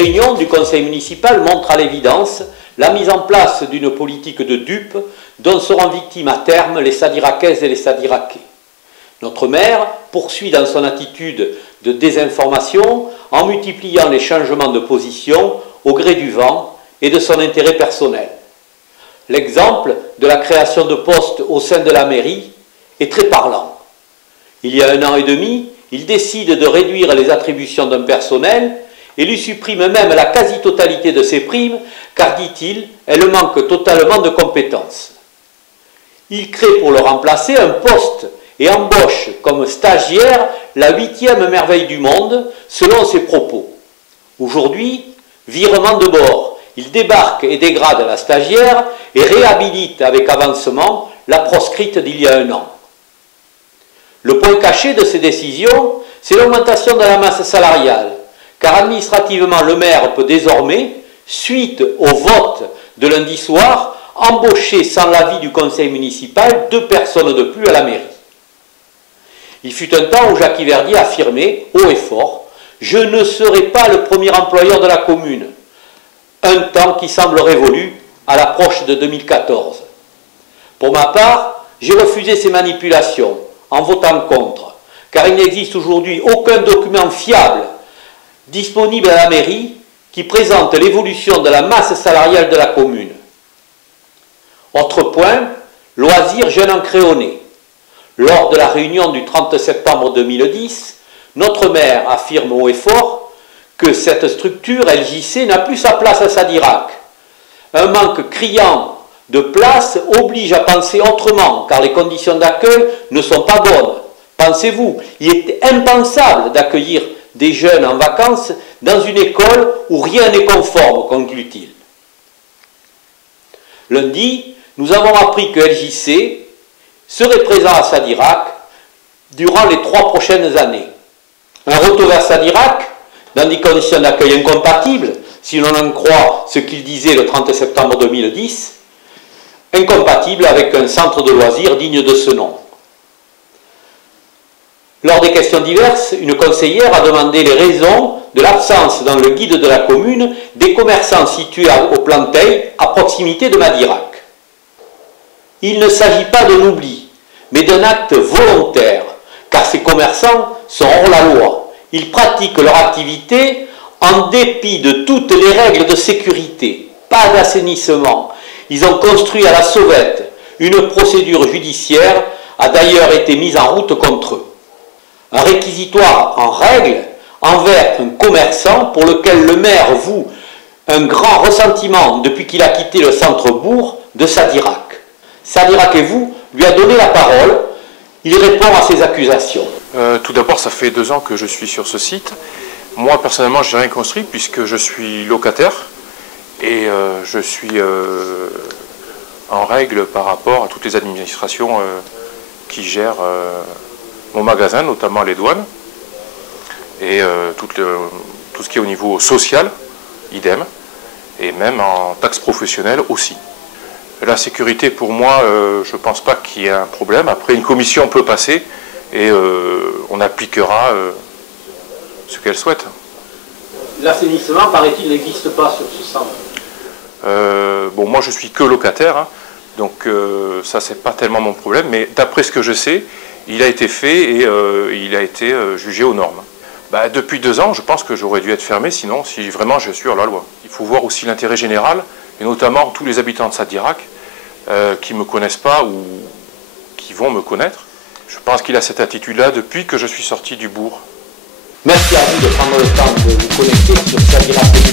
réunions du conseil municipal montrent à l'évidence la mise en place d'une politique de dupes dont seront victimes à terme les Sadirakaises et les Sadirakais. Notre maire poursuit dans son attitude de désinformation en multipliant les changements de position au gré du vent et de son intérêt personnel. L'exemple de la création de postes au sein de la mairie est très parlant. Il y a 1 an et demi, il décide de réduire les attributions d'un personnel et lui supprime même la quasi-totalité de ses primes, car, dit-il, elle manque totalement de compétences. Il crée pour le remplacer un poste et embauche comme stagiaire la 8e merveille du monde, selon ses propos. Aujourd'hui, virement de bord, il débarque et dégrade la stagiaire et réhabilite avec avancement la proscrite d'il y a 1 an. Le point caché de ces décisions, c'est l'augmentation de la masse salariale, car administrativement le maire peut désormais, suite au vote de lundi soir, embaucher sans l'avis du conseil municipal 2 personnes de plus à la mairie. Il fut un temps où Jacques Verdier affirmait, haut et fort, « Je ne serai pas le premier employeur de la commune », un temps qui semble révolu à l'approche de 2014. Pour ma part, j'ai refusé ces manipulations en votant contre, car il n'existe aujourd'hui aucun document fiable disponible à la mairie qui présente l'évolution de la masse salariale de la commune. Autre point, loisirs jeunes en créonais. Lors de la réunion du 30 septembre 2010, notre maire affirme haut et fort que cette structure LJC n'a plus sa place à Sadirac. Un manque criant de place oblige à penser autrement, car les conditions d'accueil ne sont pas bonnes. Pensez-vous, il est impensable d'accueillir des jeunes en vacances dans une école où rien n'est conforme, conclut-il. Lundi, nous avons appris que LJC serait présent à Sadirac durant les 3 prochaines années. Un retour vers Sadirac, dans des conditions d'accueil incompatibles, si l'on en croit ce qu'il disait le 30 septembre 2010, incompatible avec un centre de loisirs digne de ce nom. Lors des questions diverses, une conseillère a demandé les raisons de l'absence dans le guide de la commune des commerçants situés au Planteil, à proximité de Madirac. Il ne s'agit pas d'un oubli, mais d'un acte volontaire, car ces commerçants sont hors la loi. Ils pratiquent leur activité en dépit de toutes les règles de sécurité, pas d'assainissement. Ils ont construit à la sauvette. Une procédure judiciaire a d'ailleurs été mise en route contre eux. Un réquisitoire en règle envers un commerçant pour lequel le maire voue un grand ressentiment depuis qu'il a quitté le centre-bourg de Sadirac. Sadirac et vous lui a donné la parole. Il répond à ces accusations. Tout d'abord, ça fait 2 ans que je suis sur ce site. Moi, personnellement, je n'ai rien construit puisque je suis locataire et je suis en règle par rapport à toutes les administrations qui gèrent mon magasin, notamment les douanes, et tout ce qui est au niveau social, idem, et même en taxe professionnelle aussi. La sécurité, pour moi, je ne pense pas qu'il y ait un problème. Après, une commission peut passer et on appliquera ce qu'elle souhaite. L'assainissement, paraît-il, n'existe pas sur ce centre. Bon, moi, je suis que locataire, hein, donc ça, c'est pas tellement mon problème, mais d'après ce que je sais, il a été fait et il a été jugé aux normes. Bah, depuis 2 ans, je pense que j'aurais dû être fermé, sinon, si vraiment je suis hors la loi. Il faut voir aussi l'intérêt général, et notamment tous les habitants de Sadirac qui ne me connaissent pas ou qui vont me connaître. Je pense qu'il a cette attitude-là depuis que je suis sorti du bourg. Merci à vous de prendre le temps de vous connecter sur Sadirac.